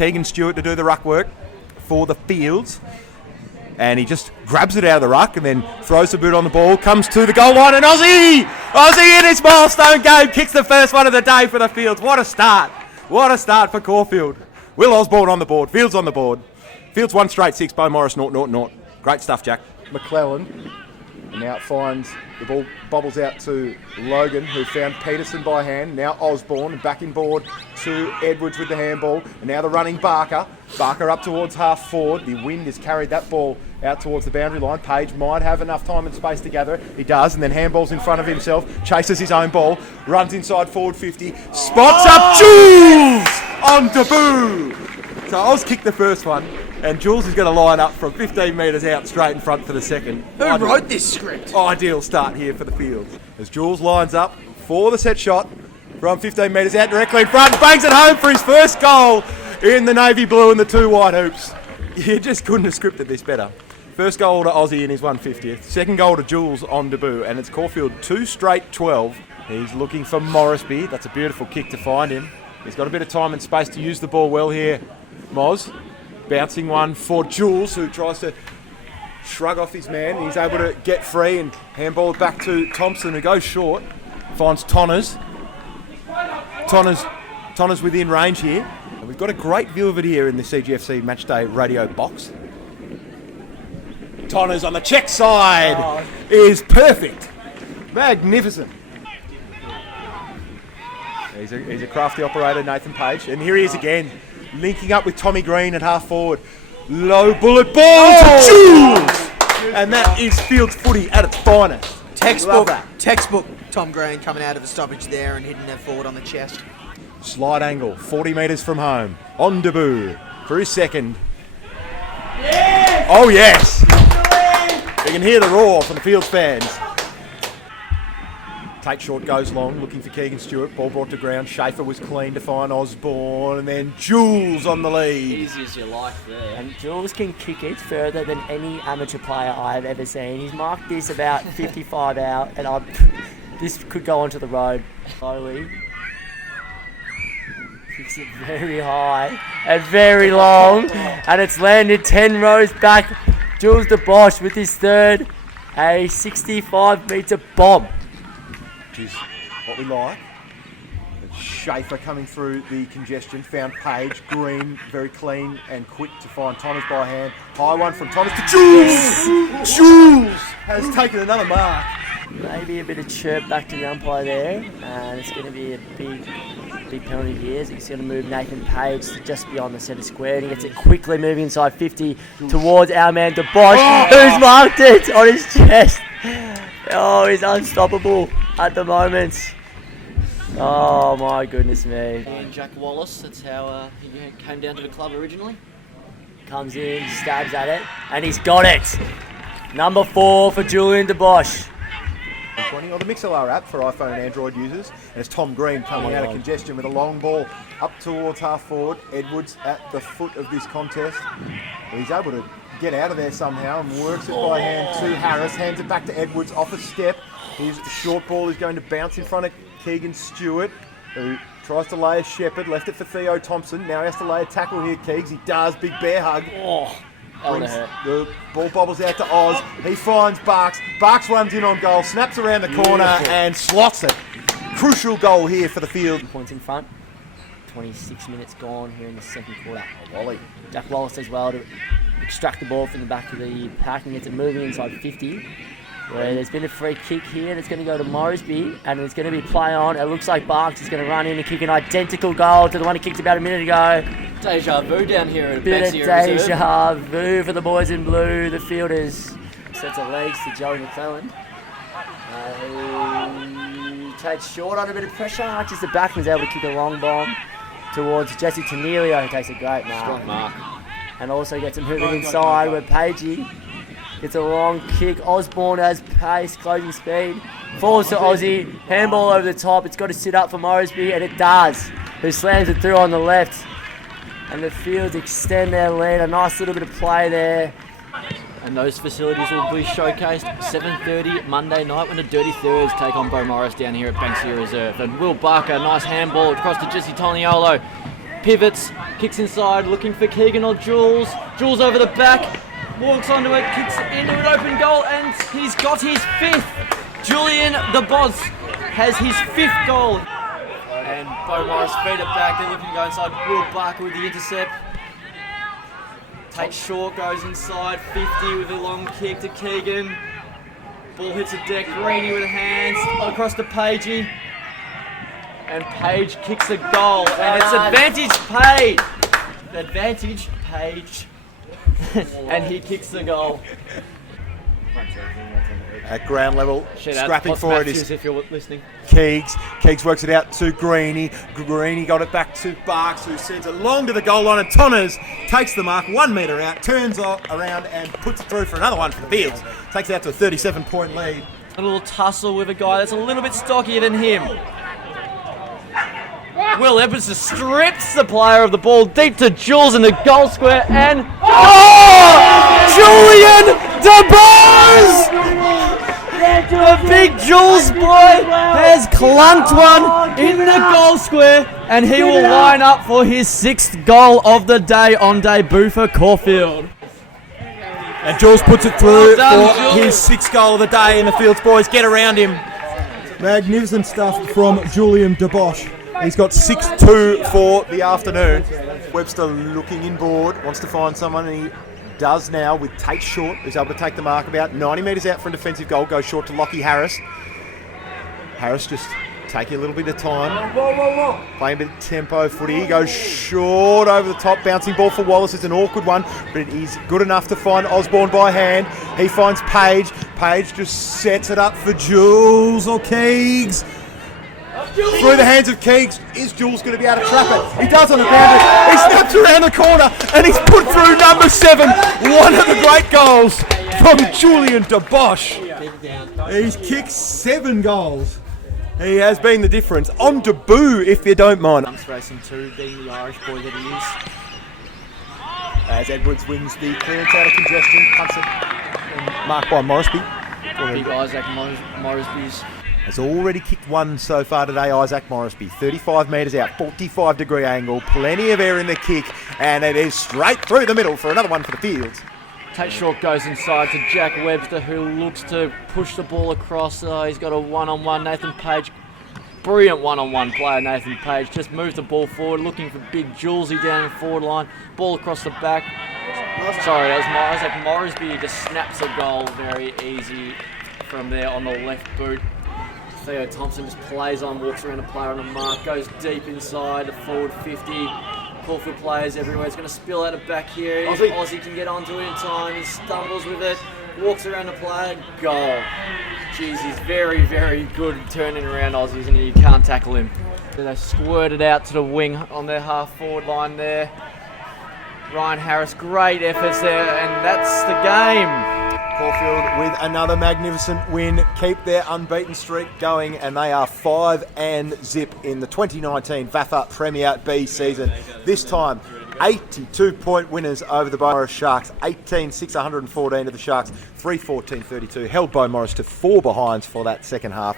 Keegan Stewart to do the ruck work for the Fields. And he just grabs it out of the ruck and then throws the boot on the ball, comes to the goal line, and Aussie in his milestone game kicks the first one of the day for the Fields. What a start. What a start for Caulfield. Will Osborn on the board, Fields on the board. Fields 1 straight 6, Beaumaris 0-0-0. Great stuff, Jack. McClellan. And now it finds the ball bobbles out to Logan, who found Peterson by hand. Now Osborn, back in board to Edwards with the handball. And now the running Barker. Barker up towards half forward. The wind has carried that ball out towards the boundary line. Page might have enough time and space to gather it. He does, and then handballs in front of himself. Chases his own ball. Runs inside forward 50. Spots up Jules on debut. So Oz kicked the first one. And Jules is going to line up from 15 metres out straight in front for the second. Who wrote this script? Ideal start here for the Fields. As Jules lines up for the set shot from 15 metres out directly in front, bangs it home for his first goal in the navy blue and the 2 white hoops. You just couldn't have scripted this better. First goal to Aussie in his 150th. Second goal to Jules on debut, and it's Caulfield 2 straight 12. He's looking for Morrisby. That's a beautiful kick to find him. He's got a bit of time and space to use the ball well here. Moz. Bouncing one for Jules, who tries to shrug off his man. He's able to get free and handball it back to Thompson, who goes short. Finds Tonners. Tonners within range here. And we've got a great view of it here in the CGFC Matchday radio box. Tonners on the check side is perfect. Magnificent. He's a crafty operator, Nathan Page. And here he is again. Linking up with Tommy Green at half forward. Low bullet ball to Jules! And that is Fields footy at its finest. Textbook Tom Green coming out of the stoppage there and hitting that forward on the chest. Slide angle, 40 metres from home. On debut for his second. Yes! Oh yes! You can hear the roar from the Fields fans. Tate Short goes long, looking for Keegan Stewart. Ball brought to ground. Schaefer was clean to find Osborn. And then Jules on the lead. Easy as you like there. And Jules can kick it further than any amateur player I've ever seen. He's marked this about 55 out, and this could go onto the road slowly. Kicks it very high and very long, and it's landed 10 rows back. Jules de Vos with his third, a 65-metre bomb. Which is what we like. And Schaefer coming through the congestion, found Page. Green, very clean and quick to find Thomas by hand. High one from Thomas to Jules! Jules has taken another mark. Maybe a bit of chirp back to the umpire there, and it's going to be a big penalty here. He's going to move Nathan Page to just beyond the centre square, and he gets it quickly moving inside 50 towards our man de Vos, who's marked it on his chest. Oh, he's unstoppable at the moment. Oh my goodness me. Jack Wallace, that's how he came down to the club originally. Comes in, stabs at it, and he's got it. Number 4 for Julian de Vos. 20 on the Mixlr app for iPhone and Android users. And it's Tom Green coming out of congestion with a long ball up towards half forward. Edwards at the foot of this contest. He's able to get out of there somehow and works it by hand to Harris. Hands it back to Edwards off a step. His short ball is going to bounce in front of Keegan Stewart, who tries to lay a shepherd. Left it for Theo Thompson. Now he has to lay a tackle here, Keegs. He does. Big bear hug. The ball bobbles out to Oz. He finds Barks. Barks runs in on goal, snaps around the corner and slots it. Crucial goal here for the Field. Points in front. 26 minutes gone here in the second quarter. Wally. Jack Wallace does well to extract the ball from the back of the pack and gets it moving inside 50. Where there's been a free kick here that's going to go to Morrisby, and it's going to be play on. It looks like Barks is going to run in and kick an identical goal to the one he kicked about a minute ago. Deja vu down here at Bit of Banksia Reserve. deja vu for the boys in blue. The Fielders. Sets of legs to Joey McClellan. He takes short under a bit of pressure. Arches the back and is able to kick a long bomb towards Jesse Toniolo, who takes a great mark. Strong mark. And also gets him moving inside where Pagey gets a long kick. Osborn has pace, closing speed. Falls to Aussie. Handball over the top. It's got to sit up for Morrisby, and it does. Who slams it through on the left. And the Fields extend their lead. A nice little bit of play there. And those facilities will be showcased 7:30 Monday night when the Dirty Thirds take on Beaumaris down here at Banksia Reserve. And Will Barker, nice handball across to Jesse Toniolo. pivots, kicks inside, looking for Keegan or Jules. Jules over the back, walks onto it, kicks into an open goal, and he's got his 5th. Julian de Vos has his 5th goal. And Beaumaris feed it back, they're looking to go inside. Will Barker with the intercept. Tate Short goes inside, 50 with a long kick to Keegan. Ball hits the deck, Greeny with the hands, across to Pagey. And Page kicks a goal, and it's advantage Page. Advantage Page. And he kicks the goal. At ground level, scrapping for it is if you're listening. Keegs. Keegs works it out to Greeny. Greeny got it back to Barks, who sends it long to the goal line, and Tonners takes the mark 1 metre out, turns around and puts it through for another one for the Fields. Takes it out to a 37-point lead. A little tussle with a guy that's a little bit stockier than him. Will Evans strips the player of the ball deep to Jules in the goal square, and Julian de Vos! The big Jules boy has clunked one in the goal square, and he will line up for his 6th goal of the day on debut for Caulfield. And Jules puts it through Well done, for his 6th goal of the day, and the Fields boys get around him. Magnificent stuff from Julian de Vos. He's got 6-2 for the afternoon. Webster looking inboard, wants to find someone, and he does now with Tate Short, who's able to take the mark about 90 metres out for a defensive goal, goes short to Lockie Harris. Harris just taking a little bit of time, playing a bit of tempo footy. He goes short over the top, bouncing ball for Wallace. It's an awkward one, but it is good enough to find Osborn by hand. He finds Page. Page just sets it up for Jules or Keegs. Through the hands of Keegs, is Jules going to be able to trap it? He does on the boundary. He snaps around the corner and he's put through number 7. One of the great goals from Julian de Vos. He's kicked 7 goals. He has been the difference. On debut, if you don't mind. Racing 2, being the Irish boy that he is. As Edwards wins the clearance out of congestion, punts it, marked by Morrisby. Big Isaac Morrisby's. Has already kicked 1 so far today, Isaac Morrisby. 35 metres out, 45-degree angle, plenty of air in the kick, and it is straight through the middle for another one for the Fields. Tate Short goes inside to Jack Webster, who looks to push the ball across. He's got a one-on-one. Nathan Page, brilliant one-on-one player, Nathan Page. Just moves the ball forward, looking for big Julesy down the forward line. Ball across the back. Sorry, that was Isaac Morrisby. He just snaps a goal very easy from there on the left boot. Theo Thompson just plays on, walks around a player on a mark, goes deep inside the forward 50. Caulfield players everywhere. It's going to spill out of back here. Aussie can get onto it in time. He stumbles with it, walks around the player, goal. Jeez, he's very, very good at turning around Aussies, and you can't tackle him. So they squirted out to the wing on their half forward line there. Ryan Harris, great efforts there, and that's the game. Caulfield with another magnificent win, keep their unbeaten streak going, and they are 5-0 in the 2019 VAFA Premier B season. This time, 82-point winners over the Beaumaris Sharks, 18-614 to the Sharks, 3-14-32. Held Beaumaris to 4 behinds for that second half.